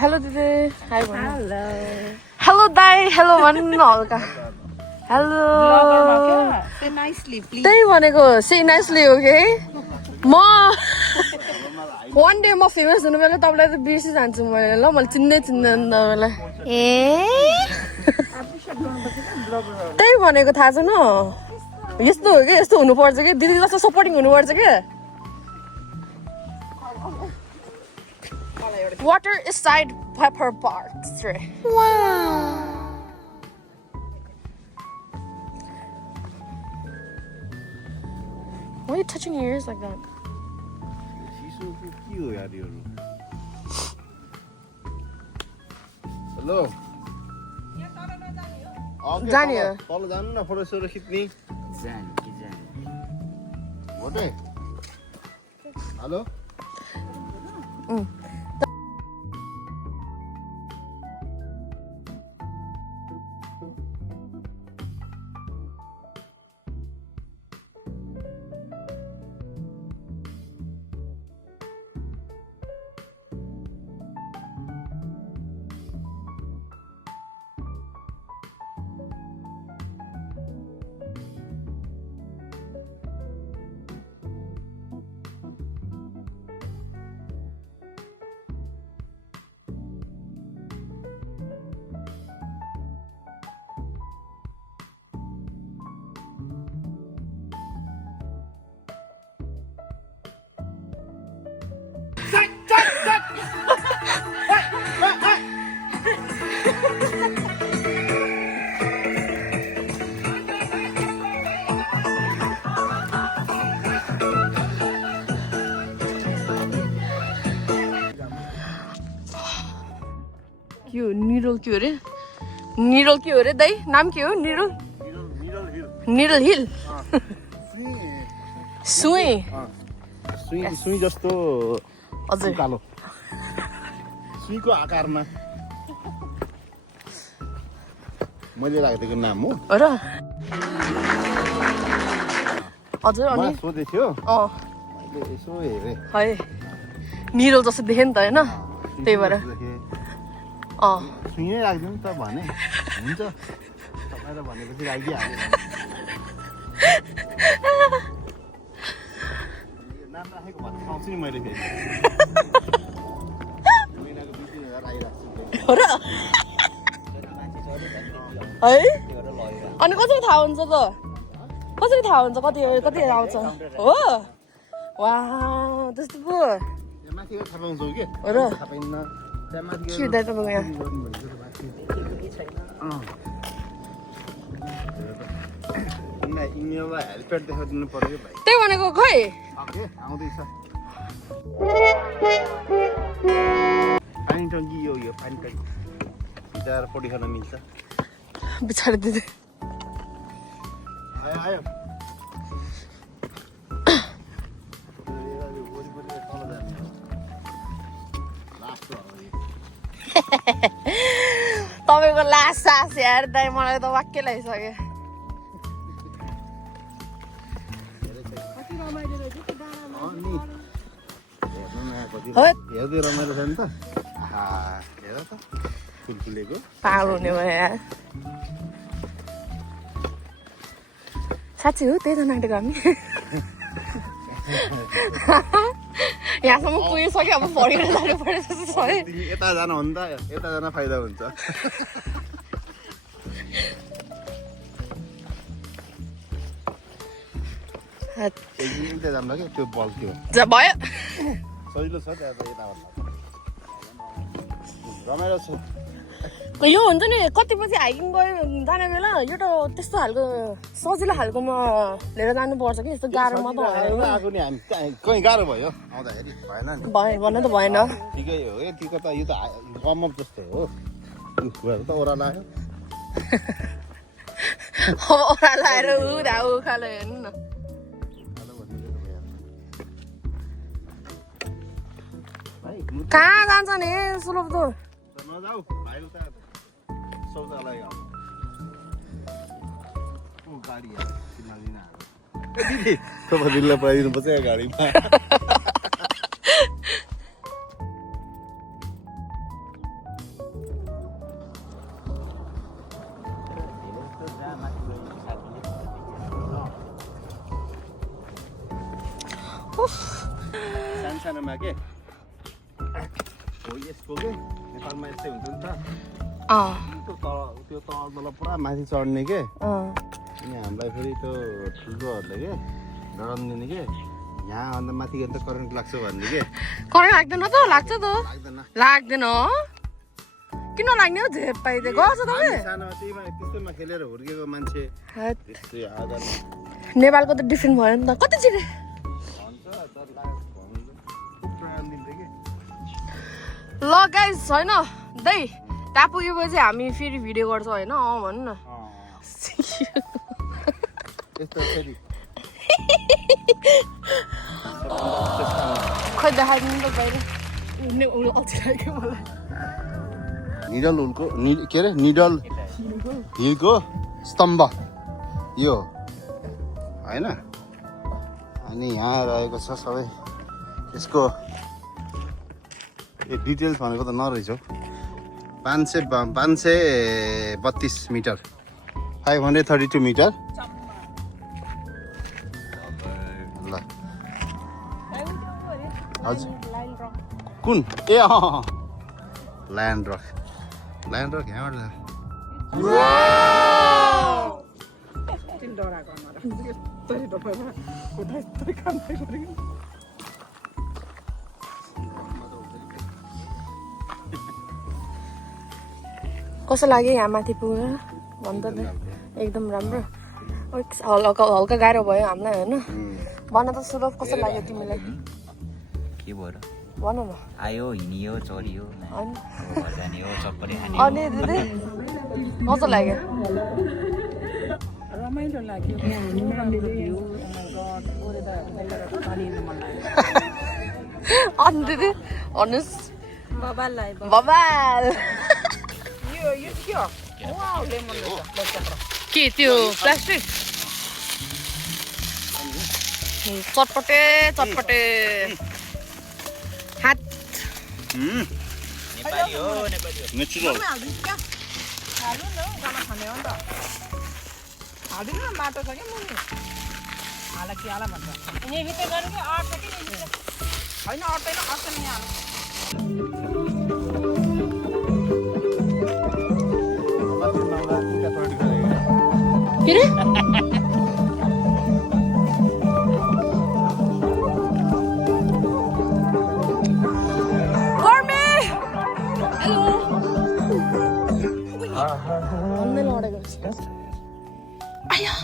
Hello दिदी. Hi भन्नु. Hello. Hello दाइ. Hello भन्नु हल्का. Hello. Say nicely, please. त्यही भनेको say nicely okay? म one day म फेमस हुनु बेला तपाईलाई त बिर्सि जान्छु मैले ल मैले चिन्नै चिन्दैन तपाईलाई. त्यही भनेको थाहा छैन यस्तो हो कि यस्तो हुनुपर्छ कि दिदी जस्तो सपोर्टिङ हुनुपर्छ के Water is side pepper parks. Wow. Why are you touching your ears like that? Hello. जाने हो तल जानु न फोटो सोटो खिच्ने हो त हेलो के हो निडल के हो रे निडल के हो रे दाइ नाम के हो निडल निडल हिल सुई सुई जस्तो हजुर कालो सुईको आकारमा मैले राखेको नाम हो र हजुर अनि सोधे थियो अँ मैले यसो हेरेँ है निडल जस्तो देखेँ नि त होइन त्यही भएर अँ सुई नै राखिदिनु त भने हुन्छ तपाईँले भनेपछि राखिदिइहाल्यो नाम राखेको भन्ने पाउँछु नि मैले फेरि महिनाको 2-3 हजार आइरहेको हो र है अनि कसरी थाहा हुन्छ त कसरी थाहा हुन्छ कति कति आउँछ हो वा त्यस्तो पो छ माथिको थाहा पाउँछौ के हो र थाहा पाइन्न त्यहाँ माथि के दाइ तपाईँको यहाँ यिनीहरूलाई हेल्पएट देखाइदिनु पर्यो भाइ त्यही भनेको खै आउँदैछ पानी टङ्की यो पानी टङ्की भित्र पौडी खान मिल्छ पछाडि दिदी आयो आयो तपाईँको लास्ट सास यार दाइ मलाई त वाक्कै लागिसक्यो हेर्दै रमाइलो छ नि त हेर त फुलफुलेको पागल हुने भयो यार साँच्ची हो त्यही त नाटेको हामी यहाँसम्म पुगिसक्यो अब फर्केर जानु पर्यो जस्तो छ है तिमी यता जान हो नि त यता जान फाइदा हुन्छ त्यहाँ जान्ला क्या त्यो बल थियो भयो सजिलो छ त्यहाँ त यताभन्दा रमाइलो छ यो हुन्छ नि कति बजी हाइकिङ गयो जाने बेला यो त त्यस्तो खालको सजिलो खालकोमा लिएर जानुपर्छ कि यस्तो गाह्रोमा त आएको नि हामी कहीँ गाह्रो भयो आउँदाखेरि भएन नि भयो भन्न त भएन ठिकै हो यतिको त यो त वार्मअप जस्तो हो गएर त ओह्रालो आयो अब ओह्रालो आएर उखालो हेर्नु न कहाँ जान्छ नि सुलभ त नजाऊ भाइले त शौचालय गाडी दिदी तपाईँ दिदीलाई पुऱ्याइदिनुपर्छ या गाडीमा सानसानोमा के हो यसको के नेपालमा यस्तै हुन्छ नि त त्यो तल पुरा माथि चढ्ने के अनि हामीलाई फेरि त्यो ठुल्ठुलोहरूले के डराउँदैन के यहाँ अन्त माथि गयो भने त करेन्ट लाग्छ भन्ने के करेन्ट लाग्दैन त लाग्छ त लाग्दैन लाग्दैन किन लाग्ने हो झेप्पाइ गएको छ तपाईँ सानोमा त्यस्तोमा खेलेर हुर्केको मान्छे त्यस्तै आदर नेपालको त डिफ्रेन्ट भयो नि त कति छिरे ल गाइस होइन दाइ त्यहाँ पुगेपछि हामी फेरि भिडियो गर्छौँ होइन अँ भन्नु न खै देखाइदिनु त बाहिर अल्छी लाग्यो मलाई निडल हुलको के अरे निडल हिलको स्तम्भ यो होइन अनि यहाँ रहेको छ सबै यसको डिटेल्स भनेको त नरहेछ हौ 532 मिटर 532 मिटर ल हजुर कुन ए ल्यान्ड रक यहाँबाट कस्तो लाग्यो यहाँ माथि पुगेर भन्छ त एकदम राम्रो हल्का गाह्रो भयो हामीलाई होइन भन त सुरभ कस्तो लाग्यो तिमीलाई के भयो भन न आयो हिँडियो चढियो अनि दिदी कस्तो लाग्यो रमाइलो लाग्यो राम्रो भ्यू अनि दिदी भन्नुहोस् बबाल बबाल यो के हो वाउ लेमन के त्यो प्लास्टिक चटपटे चटपटे हात नेपाली हो नेचुरल हाल्नु न गाना खाने हो नि त हाल्दिनु न बाटो छ क्या मुनि हाला के हाला भन्छ यहीँ भित्र गऱ्यो कि अट्छ कि होइन अट्दैन अट्छ नि यहाँ के रे भन्दै लडेको आया